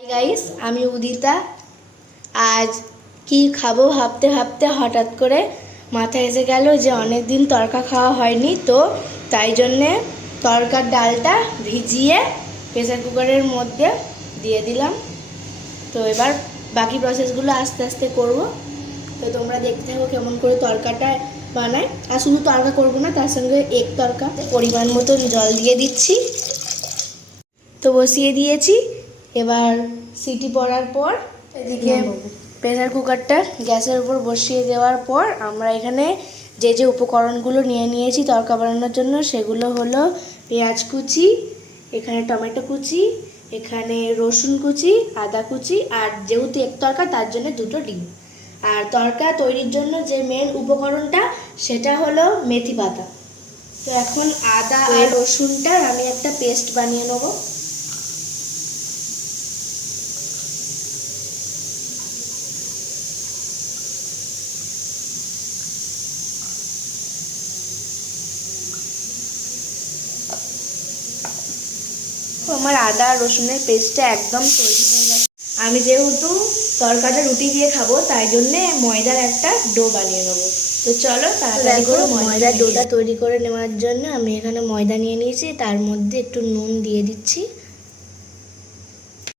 Guys, আমি উদিতা। আজ কি খাবো ভাবতে ভাবতে হঠাৎ করে মাথায় এসে গেল যে অনেক দিন তরকা খাওয়া হয়নি, তো তাই জন্যে তরকার ডালটা ভিজিয়ে প্রেসার কুকারের মধ্যে দিয়ে দিলাম। তো এবার বাকি প্রসেসগুলো আস্তে আস্তে করব। তো তোমরা দেখতে থাকো কেমন করে তরকাটা বানায়। আর শুধু তরকা করবো না, তার সঙ্গে এক তরকা পরিমাণ মতো জল দিয়ে দিচ্ছি। তো বসিয়ে দিয়েছি। এবার সিটি পড়ার পর এদিকে প্রেসার কুকারটা গ্যাসের উপর বসিয়ে দেওয়ার পর আমরা এখানে যে যে উপকরণগুলো নিয়ে নিয়েছি তরকা বানানোর জন্য, সেগুলো হলো পেঁয়াজ কুচি, এখানে টমেটো কুচি, এখানে রসুন কুচি, আদা কুচি, আর যেহেতু এক তরকা তার জন্য 2টো ডিম। আর তরকা তৈরির জন্য যে মেন উপকরণটা সেটা হলো মেথি পাতা। তো এখন আদা আর রসুনটার আমি একটা পেস্ট বানিয়ে নেবো। আমার আদা রসুনের পেস্টটা একদম তৈরি হয়ে গেছে। আমি যেহেতু তরকাটা রুটি দিয়ে খাবো, তাই জন্যে ময়দার একটা ডো বানিয়ে নেবো। তো চলো তাড়াতাড়ি করে ময়দার ডোটা তৈরি করে নেওয়ার জন্য আমি এখানে ময়দা নিয়ে নিয়েছি। তার মধ্যে একটু নুন দিয়ে দিচ্ছি,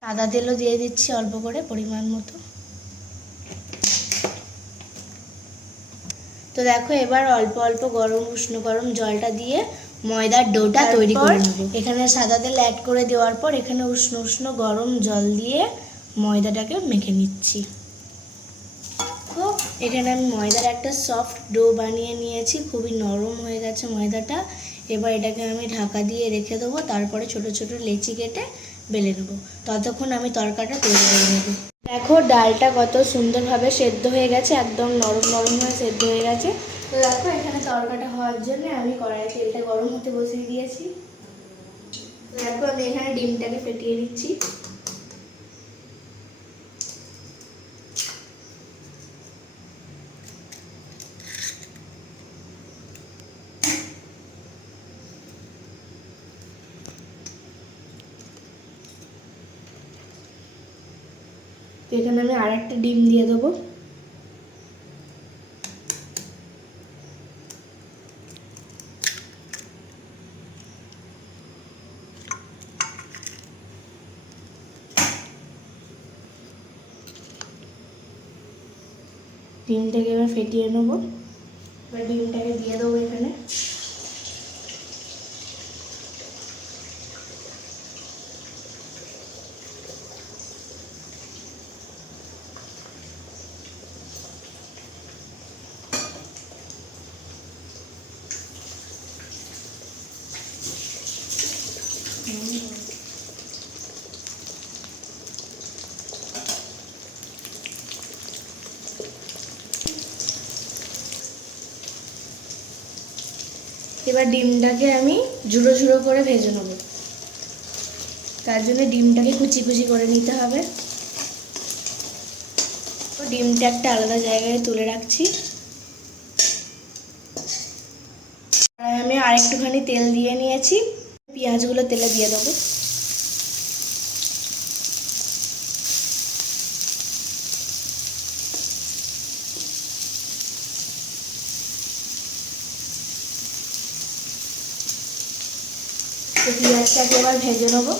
সাদা তেলও দিয়ে দিচ্ছি অল্প করে পরিমাণ মতো। তো দেখো, এবার অল্প অল্প উষ্ণ গরম জলটা দিয়ে ময়দার ডোটা তৈরি করে নেব। এখানে সাদা তেল অ্যাড করে দেওয়ার পর এখানে উষ্ণ উষ্ণ গরম জল দিয়ে ময়দাটাকে মেখে নিচ্ছি। তো এখানে আমি ময়দার একটা সফট ডো বানিয়ে নিয়েছি, খুবই নরম হয়ে গেছে ময়দাটা। এবার এটাকে আমি ঢাকা দিয়ে রেখে দেবো, তারপরে ছোট ছোট লেচি কেটে বেলে নেবো। ততক্ষণ আমি তরকাটা তৈরি করে নেব। দেখো ডালটা কত সুন্দরভাবে সেদ্ধ হয়ে গেছে, একদম নরম নরম হয়ে সেদ্ধ হয়ে গেছে। তো দেখো, এখানে তরকাটা হওয়ার জন্য আমি কড়াইয়ে তেলটা গরম হতে বসিয়ে দিয়েছি। তো দেখো, আমি এখানে ডিমটাকে ফেটিয়ে দিচ্ছি। তো এখানে আমি আরেকটা ডিম দিয়ে দেবো। ডিমটাকে এবার ফেটিয়ে নেবো। এবার ডিমটাকে দিয়ে দেবো এখানে। এবার ডিমটাকে আমি ঝুড়ো ঝুড়ো করে ভেজে নেব। তার জন্য ডিমটাকে কুচি কুচি করে নিতে হবে। ডিমটা একটা আলাদা জায়গায় তুলে রাখছি। আমি আরেকটুখানি তেল দিয়ে নিয়েছি, পেঁয়াজগুলো তেলে দিয়ে দেবো। তো পেঁয়াজটাকে এবার ভেজে নেবো।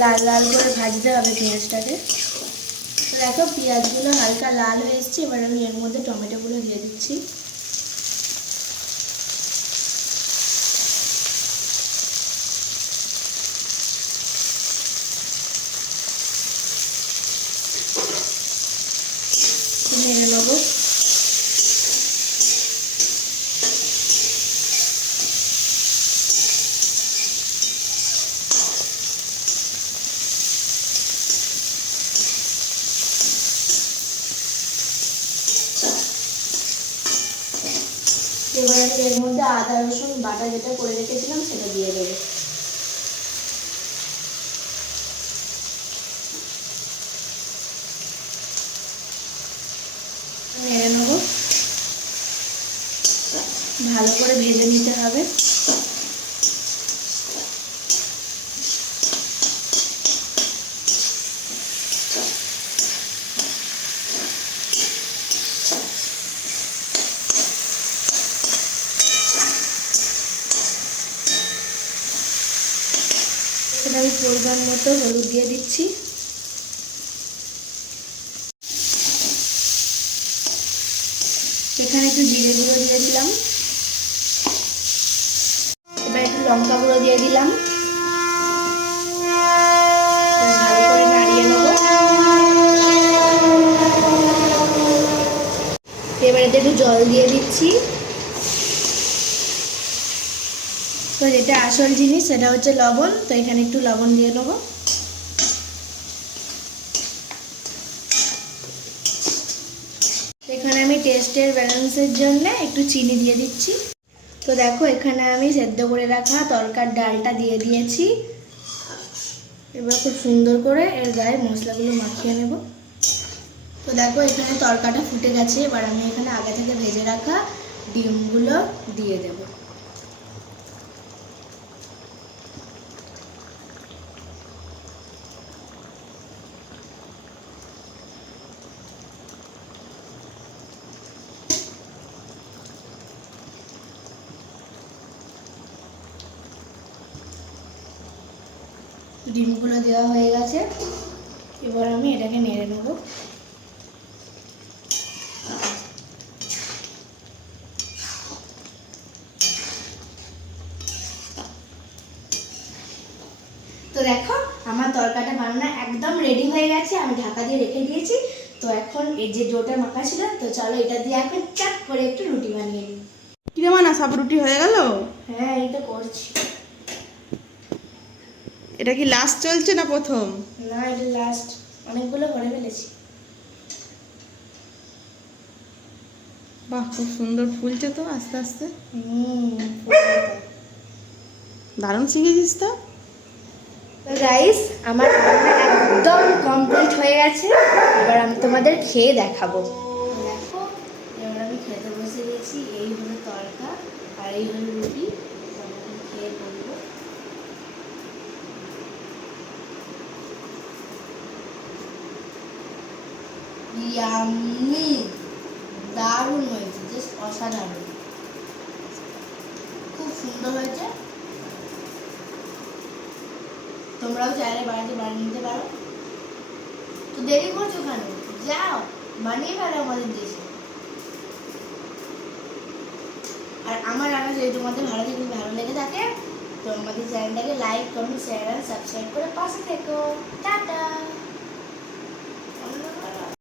লাল লাল করে ভাজতে হবে পেঁয়াজটাকে। তো দেখো, পেঁয়াজগুলো হালকা লাল হয়ে এসছে। এবার আমি এর মধ্যে টমেটোগুলো দিয়ে দিচ্ছি। নেড়ে নেবো। এবার আমি এর মধ্যে আদা রসুন বাটা যেটা করে রেখেছিলাম সেটা দিয়ে দেবো। ভালো করে ভেজে নিতে হবে। এখানে আমি পরিমাণ মতো হলুদ দিয়ে দিচ্ছি। এখানে একটু জিরে গুঁড়ো দিয়ে দিলাম। এবার একটু লঙ্কা গুঁড়ো দিয়ে দিলাম। ভালো করে নাড়িয়ে নেব। এবার এতে একটু জল দিয়ে দিচ্ছি। তো যেটা আসল জিনিস সেটা হচ্ছে লবণ, তো এখানে একটু লবণ দিয়ে নেবো। এখানে আমি টেস্টের ব্যালেন্সের জন্য একটু চিনি দিয়ে দিচ্ছি। তো দেখো এখানে আমি সেদ্ধ করে রাখা তরকার ডালটা দিয়ে দিয়েছি। এবার খুব সুন্দর করে এর গায়ে মশলাগুলো মাখিয়ে নেব। তো দেখো এখানে তরকাটা ফুটে গেছে। এবার আমি এখানে আগে থেকে ভেজে রাখা ডিমগুলো দিয়ে দেব। ডিমগুলো দেওয়া হয়ে গেছে। এবার আমি এটাকে নেড়ে নেব। তো দেখো আমার তরকাটা বানানো একদম রেডি হয়ে গেছে। আমি ঢাকা দিয়ে রেখে দিয়েছি। তো এখন এই যে ডোটা মাখা ছিল, তো চলো এটা দিয়ে এখন চাপ করে একটু রুটি বানিয়ে নিই। কিরে মানা, সব রুটি হয়ে গেল? হ্যাঁ এই তো করছি। এটা কি লাস্ট চলছে না প্রথম? না এটা লাস্ট, অনেকগুলো করে ফেলেছি। বাহ, খুব সুন্দর ফুলছে তো আস্তে আস্তে। দারুণ শিখেছিস তো। তো গাইস আমার রান্না একদম কমপ্লিট হয়ে গেছে। এবার আমি তোমাদের খেয়ে দেখাবো। দেখো এবার আমি খেতে বসে গেছি। এই হলো তরকা আর এই হলো রুটি। আমি খেয়ে বলবো। ইয়াম্মি, দারুণ হয়েছে, জাস্ট অসাধারণ, খুব সুন্দর হয়েছে। তোমরাও চাইলে বাড়িতে বানিয়ে নিতে পারো। তো দেরি করছো কেন? যাও বানিয়ে ফেলো আমাদের দেশে। আর আমার রান্না যদি তোমাদের ভালো লেগে থাকে, তো আমাদের চ্যানেলটাকে লাইক, কমেন্ট, শেয়ার আর সাবস্ক্রাইব করে পাশে থেকো। টাটা।